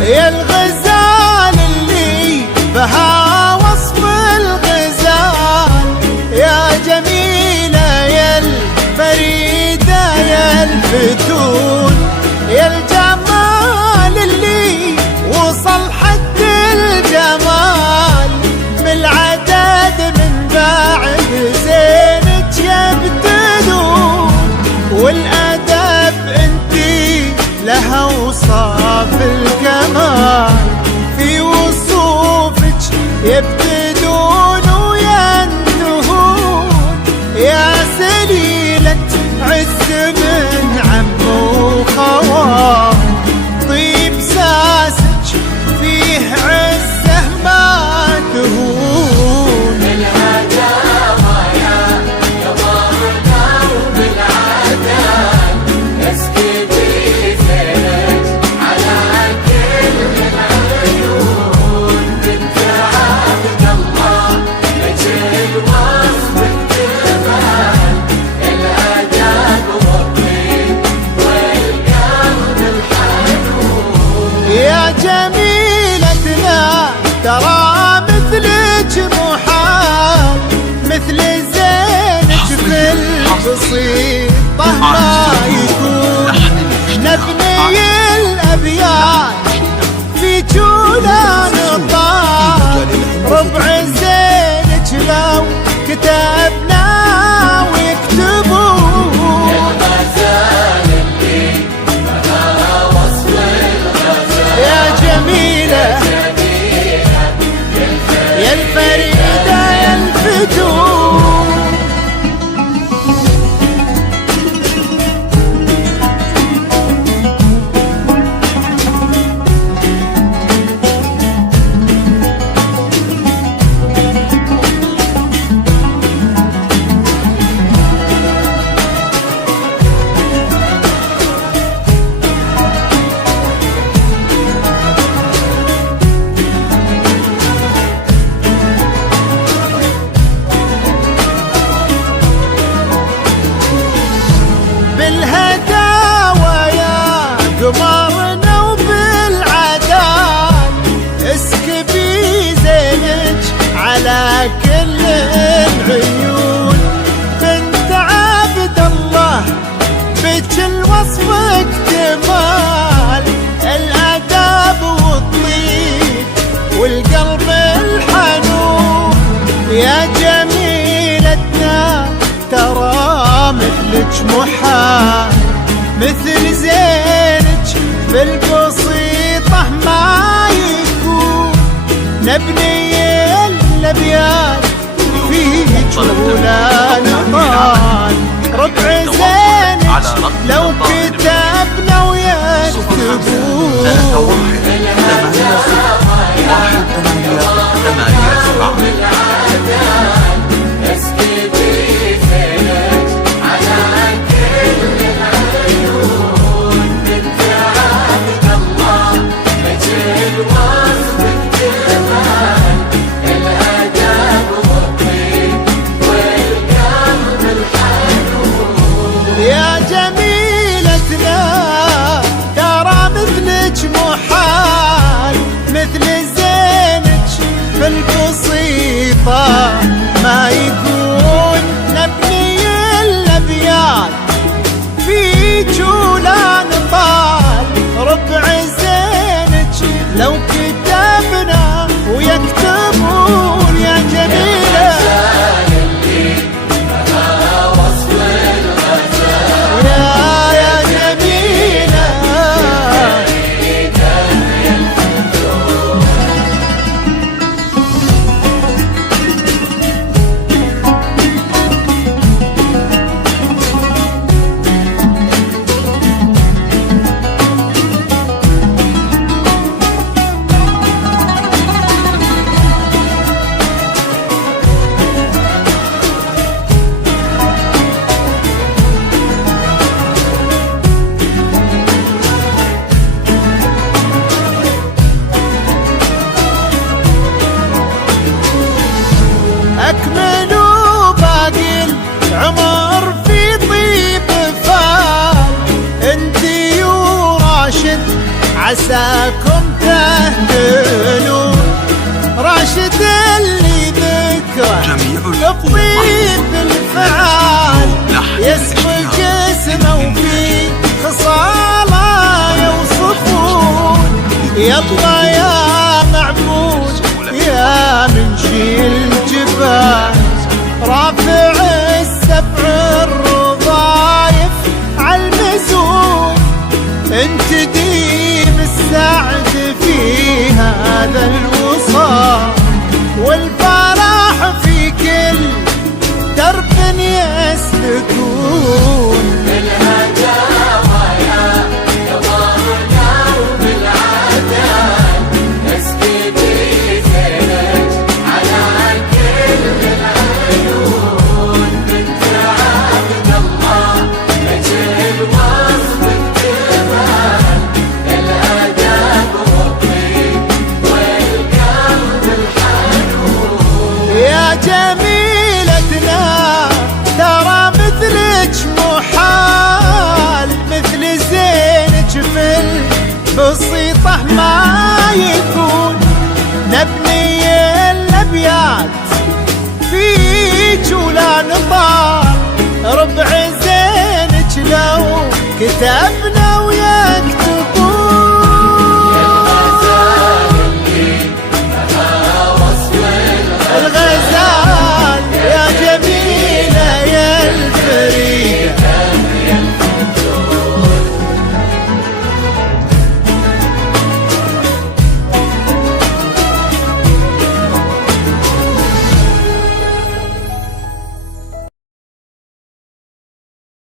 يا الغزال اللي بها وصف الغزال، يا جميلة يا الفريدة يا الفتون، يا الجمال اللي وصل حد الجمال، بالعدد من بعد زينك يبتدون، والأدب انتي لها وصاف الكمال، في وصوفك يبتدون وينتهون، يا سليلة عز من عم وخوال، طيب ساسك فيه عزه ما تهون، الهداوى يا ظهرنا وبالعدل اسكبي زينك على كل العيون، بنت عبد الله اجل وصفك جمال، الادب والطيب والقلب الحنون، يا جميلتنا ترى مثلك محال، مثل زينك في البسيطة ما يكون، نبني الأبيات في جولا نطال، ربع زينك لو كتبنا ويكتبون، الغزال اللي بها وصف الغزال، يا جميلة يا الفريدة يا الفتون. بالهداوى يا قمرنا وبالعدال، اسكبي زينك على كل العيون، بنت عبد الله بجل وصفك جمال، الادب والطيب والقلب الحنون، يا جميلتنا ترى مثلك محال، مثل زينك في البسيطة ما يكون، نبني الأبيات في جولا نطال، ربع زينك لو كتبنا ويكتبون، اسكبي زينك على كل العيون، بنت عبد الله اجل وصفك جمال، الادب والطيب الطيب الفعال يسبق اسمه وفي خصاله يوصفون. يلا يا معبود يا منشي الجبال رافع السبع الرضايف عالمزون، انت ديم السعد في هذا الوصال والفرح في كل درب يسلكون.